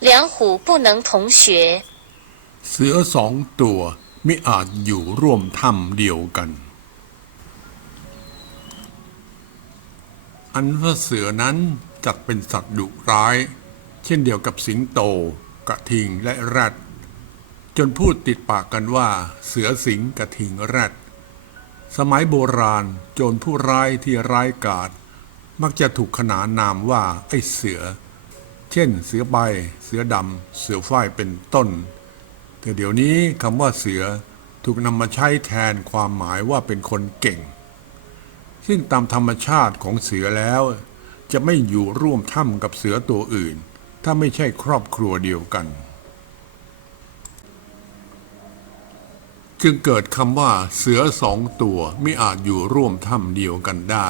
两虎不能同学。 เสือสองตัวมิอาจอยู่ร่วมถ้ำเดียวกัน อันว่าเสือนั้นจัดเป็นสัตว์ดุร้าย เช่นเดียวกับสิงโต กระทิงและแรด จนพูดติดปากกันว่า เสือสิงกระทิงแรด สมัยโบราณโจรผู้ร้ายที่ร้ายกาจมักจะถูกขนานนามว่าไอ้เสือ เช่น เสือใบ เสือดำ เสือฝ้ายเป็นต้น แต่เดี๋ยวนี้คำว่าเสือถูกนำมาใช้แทนความหมายว่าเป็นคนเก่ง ซึ่งตามธรรมชาติของเสือแล้ว จะไม่อยู่ร่วมถ้ำกับเสือตัวอื่น ถ้าไม่ใช่ครอบครัวเดียวกัน จึงเกิดคำว่าเสือสองตัวไม่อาจอยู่ร่วมถ้ำเดียวกันได้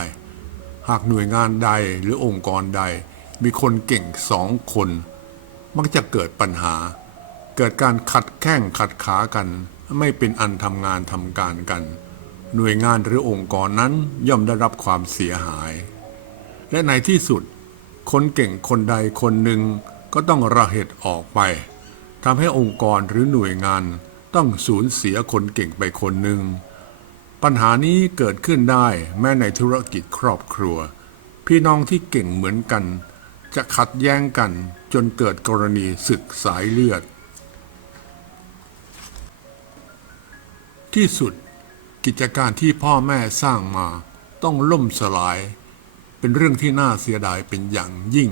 หากหน่วยงานใดหรือองค์กรใด มีคนเก่งสองคน มักจะเกิดปัญหา เกิดการขัดแข้งขัดขากัน ไม่เป็นอันทำงานทำการกัน หน่วยงานหรือองค์กรนั้นย่อมได้รับความเสียหาย และในที่สุด คนเก่งคนใดคนหนึ่งก็ต้องระเหตุออกไปทำให้องค์กรหรือหน่วยงานต้องสูญเสียคนเก่งไปคนหนึ่ง ปัญหานี้เกิดขึ้นได้แม้ในธุรกิจครอบครัว พี่น้องที่เก่งเหมือนกัน จะขัดแย้งกันจนเกิดกรณีศึกสายเลือด ที่สุดกิจการที่พ่อแม่สร้างมาต้องล่มสลาย เป็นเรื่องที่น่าเสียดายเป็นอย่างยิ่ง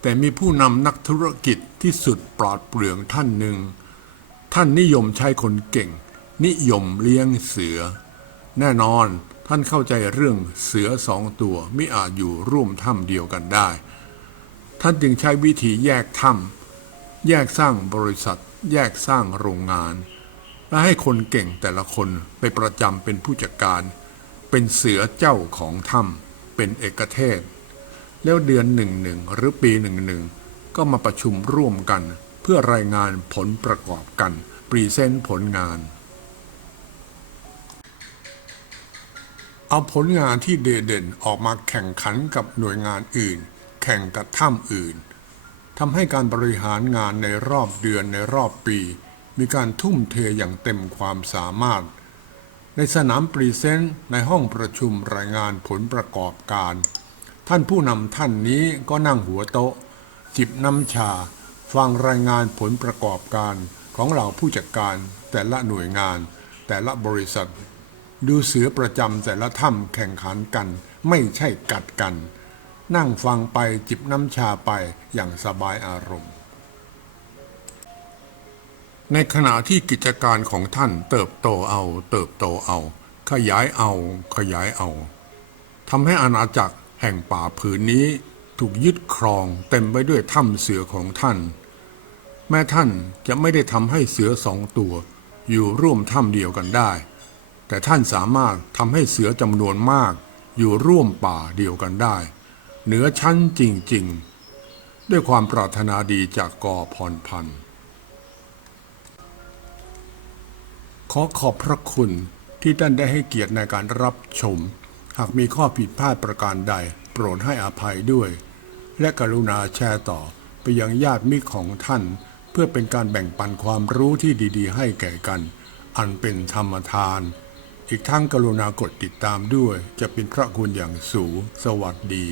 แต่มีผู้นำนักธุรกิจที่สุดปลอดเปลืองท่านหนึ่ง ท่านนิยมใช้คนเก่ง นิยมเลี้ยงเสือ แน่นอนท่านเข้าใจเรื่องเสือสองตัวไม่อาจอยู่ร่วมถ้ำเดียวกันได้ ท่านจึงใช้วิธีแยกถ้ำแยกสร้างบริษัท แยกสร้างโรงงาน และให้คนเก่งแต่ละคนไปประจำเป็นผู้จัดการ เป็นเสือเจ้าของถ้ำเป็นเอกเทศ แล้วเดือนหนึ่งหนึ่งหรือปีหนึ่งหนึ่งก็มาประชุมร่วมกัน เพื่อรายงานผลประกอบกันปรีเซนต์ผลงาน เอาผลงานที่เด่นๆออกมาแข่งขันกับหน่วยงานอื่น แข่งกับถ้ำอื่นทำให้การบริหารงานในรอบเดือนในรอบปี มีการทุ่มเทอย่างเต็มความสามารถ ในสนามปรีเซนต์ในห้องประชุมรายงานผลประกอบการ ท่านผู้นำท่านนี้ก็นั่งหัวโต๊ะ จิบน้ำชา ฟังรายงานผลประกอบการของเหล่าผู้จัดการแต่ละหน่วยงาน แต่ละบริษัท ดูเสือประจำแต่ละถ้ำแข่งขันกัน ไม่ใช่กัดกัน นั่งฟังไปจิบน้ำชาไปอย่างสบายอารมณ์ ในขณะที่กิจการของท่านเติบโตเอา เติบโตเอา ขยายเอา ขยายเอาทำให้อาณาจักรแห่งป่าผืนนี้ถูกยึดครองเต็มไปด้วยถ้ำเสือของท่าน แม้ท่านจะไม่ได้ทำให้เสือสองตัว อยู่ร่วมถ้ำเดียวกันได้ แต่ท่านสามารถทำให้เสือจำนวนมากอยู่ร่วมป่าเดียวกันได้ เหนือชั้นจริง ๆ ด้วยความปรารถนาดีจากกอพรพันธ์ขอขอบพระคุณที่ท่านได้ให้เกียรติในการรับชม หากมีข้อผิดพลาดประการใด โปรดให้อภัยด้วย และกรุณาแชร์ต่อไปยังญาติมิตรของท่าน เพื่อเป็นการแบ่งปันความรู้ที่ดี ๆ ให้แก่กัน อันเป็นธรรมทาน อีกทั้งกรุณากดติดตามด้วย จะเป็นพระคุณอย่างสูง สวัสดี